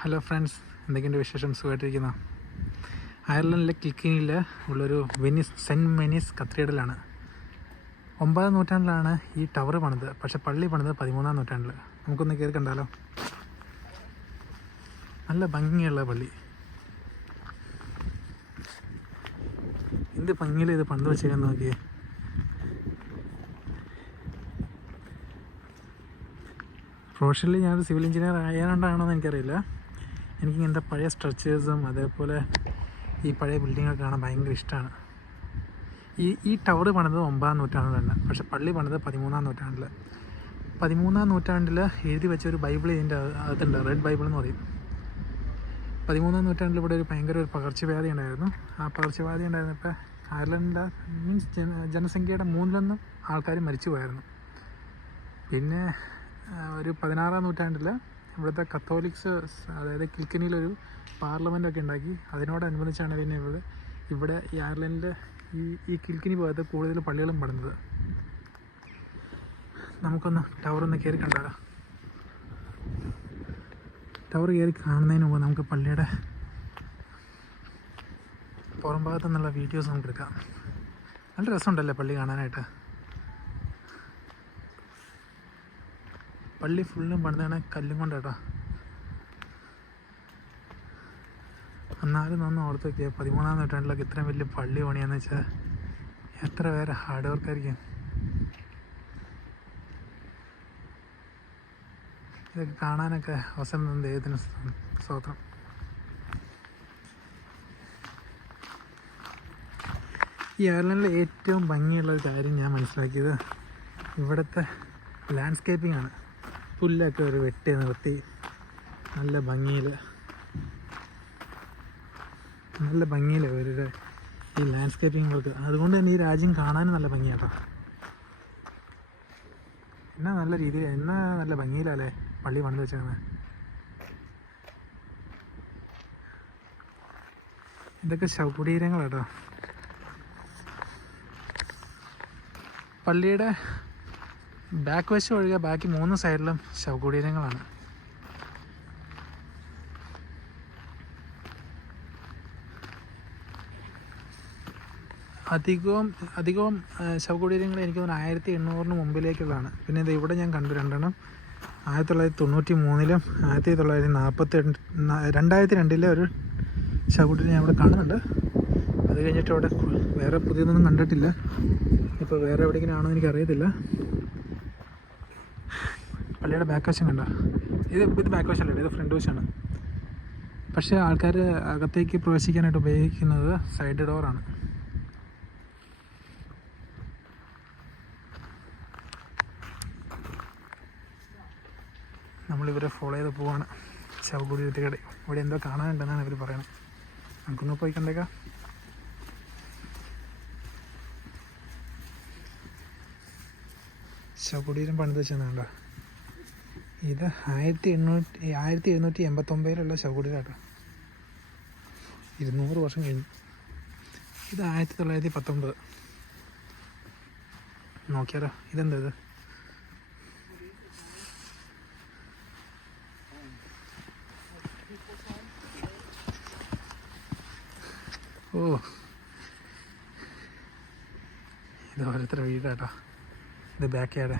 Hello friends, എന്തൊക്കെയുണ്ട് വിശേഷം? സുഖമായിട്ടിരിക്കുന്ന അയർലൻഡിലെ കിൽക്കനിയിൽ ഉള്ളൊരു സെൻറ്റ് മെനീസ് കത്തീഡ്രലാണ്. 9ാം നൂറ്റാണ്ടിലാണ് ഈ ടവർ പണിത്. പക്ഷേ പള്ളി പണിത് 13ാം നൂറ്റാണ്ടിൽ. നമുക്കൊന്ന് കയറി കണ്ടാലോ? നല്ല ഭംഗിയുള്ള പള്ളി. എന്ത് ഭംഗിയിൽ ഇത് പണിത് വെച്ചേക്കാൻ നോക്കിയേ. പ്രൊഫഷണലി ഞാനൊരു സിവിൽ എഞ്ചിനീയർ ആയതുകൊണ്ടാണോ എന്ന് എനിക്കറിയില്ല. എനിക്കിങ്ങനത്തെ പഴയ സ്ട്രക്ചേഴ്സും അതേപോലെ ഈ പഴയ ബിൽഡിങ്ങൊക്കെ കാണാൻ ഭയങ്കര ഇഷ്ടമാണ്. ഈ ടവർ പണിത് 9ാം നൂറ്റാണ്ടിലല്ല, പക്ഷേ പള്ളി പണിത് 13ാം നൂറ്റാണ്ടിൽ. 13ാം നൂറ്റാണ്ടിൽ എഴുതി വെച്ച ഒരു ബൈബിൾ ഇതിൻ്റെ അകത്തുണ്ട്. റെഡ് ബൈബിൾ എന്ന് പറയും. 13ാം നൂറ്റാണ്ടിൽ ഇവിടെ ഒരു ഭയങ്കര ഒരു പകർച്ചവ്യാധി ഉണ്ടായിരുന്നു. ആ പകർച്ചവ്യാധി ഉണ്ടായിരുന്നപ്പോൾ അയർലൻഡിലെ ജനസംഖ്യയുടെ 3/1 ആൾക്കാർ മരിച്ചു പോയായിരുന്നു. പിന്നെ ഒരു 16ാം നൂറ്റാണ്ടിൽ ഇവിടുത്തെ കത്തോലിക്സ്, അതായത് കിൽക്കനിയിലൊരു പാർലമെൻറ്റൊക്കെ ഉണ്ടാക്കി. അതിനോടനുബന്ധിച്ചാണ് പിന്നെ ഇവിടെ ഈ അയർലൻഡിൽ ഈ കിൽക്കനി ഭാഗത്ത് കൂടുതൽ പള്ളികളും പണിത്. നമുക്കൊന്ന് ടവറൊന്ന് കയറി കണ്ടാലോ? ടവർ കയറി കാണുന്നതിന് മുമ്പ് നമുക്ക് പള്ളിയുടെ പുറം ഭാഗത്തു നിന്നുള്ള വീഡിയോസ് നമുക്ക് എടുക്കാം. നല്ല രസമുണ്ടല്ലേ പള്ളി കാണാനായിട്ട്. പള്ളി ഫുള്ളും പണിതാണ് കല്ലും കൊണ്ടാട്ടോ. എന്നാലും ഒന്ന് ഓർത്ത് നോക്കിയാൽ 13ാം നൂറ്റാണ്ടിലൊക്കെ ഇത്രയും വലിയ പള്ളി പണിയാന്ന് വെച്ചാൽ എത്ര പേര് ഹാർഡ് വർക്കായിരിക്കും. ഇതൊക്കെ കാണാനൊക്കെ അവസരം ദൈവത്തിന് സ്തോത്രം. ഈ അയർലൻഡിലെ ഏറ്റവും ഭംഗിയുള്ളൊരു കാര്യം ഞാൻ മനസ്സിലാക്കിയത് ഇവിടുത്തെ ലാൻഡ്സ്കേപ്പിംഗ് ആണ്. പുല്ലൊക്കെ ഒരു വെട്ടി നിർത്തി നല്ല ഭംഗിയിൽ അവരുടെ ഈ ലാൻഡ്സ്കേപ്പിംഗ് വർക്ക്. അതുകൊണ്ട് തന്നെ ഈ രാജ്യം കാണാനും നല്ല ഭംഗിയാട്ടോ. നല്ല ഭംഗിയിലല്ലേ പള്ളി പണിത് വെച്ചേക്കുന്നത്. ഇതൊക്കെ ശവകുടീരങ്ങളാട്ടോ. പള്ളിയുടെ ബാക്ക് വശം ഒഴികെ ബാക്കി 3 സൈഡിലും ശവകുടീരങ്ങളാണ്. അധികവും ശവകുടീരങ്ങൾ എനിക്ക് തോന്നുന്നു 1800 മുമ്പിലേക്കുള്ളതാണ്. പിന്നെ ഇത് ഇവിടെ ഞാൻ കണ്ടു 2 1993-ലും 2002-ലെ ഒരു ശവകുടീരം ഞാൻ ഇവിടെ കാണുന്നുണ്ട്. അത് കഴിഞ്ഞിട്ട് അവിടെ വേറെ പുതിയതൊന്നും കണ്ടിട്ടില്ല. ഇപ്പോൾ വേറെ എവിടെയെങ്കിലും ആണോ എനിക്കറിയത്തില്ല. പള്ളിയുടെ ബാക്ക് വശം കണ്ടോ? ഇത് ബാക്ക് വശമല്ല, ഇത് ഫ്രണ്ട് വശമാണ്. പക്ഷേ ആൾക്കാർ അകത്തേക്ക് പ്രവേശിക്കാനായിട്ട് ഉപയോഗിക്കുന്നത് സൈഡ് ഡോറാണ്. നമ്മളിവരെ ഫോളോ ചെയ്ത് പോവാണ് ശവകുടീരത്തിലൂടെ. ഇവിടെ എന്തോ കാണാനുണ്ടെന്നാണ് ഇവർ പറയുന്നത്. നമുക്കൊന്ന് പോയി കണ്ടേക്കാം. ശവകുടീരം പണിത് വെച്ചെന്നാണ്ടോ. ഇത് 1789-ലുള്ള ശവകുടീരമാട്ടോ. 200 വർഷം കഴിഞ്ഞു. ഇത് 1919. നോക്കിയാലോ? ഇതെന്താ ഇത്? ഓ, ഇത് ഓരോരുത്തരുടെ വീടാട്ടോ. ഇത് ബാക്ക് യാർഡ്.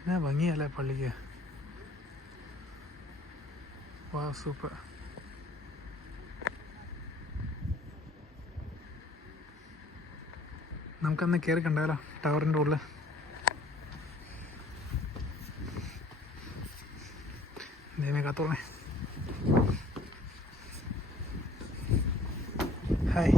എന്നാ ഭംഗിയല്ലേ പള്ളിക്ക്. വാ, സൂപ്പർ. നമുക്കന്ന് കയറി കണ്ടാലോ ടവറിൻ്റെ ഉള്ളിൽ? ദൈവമേ കാത്തോളേ. ഹായ്.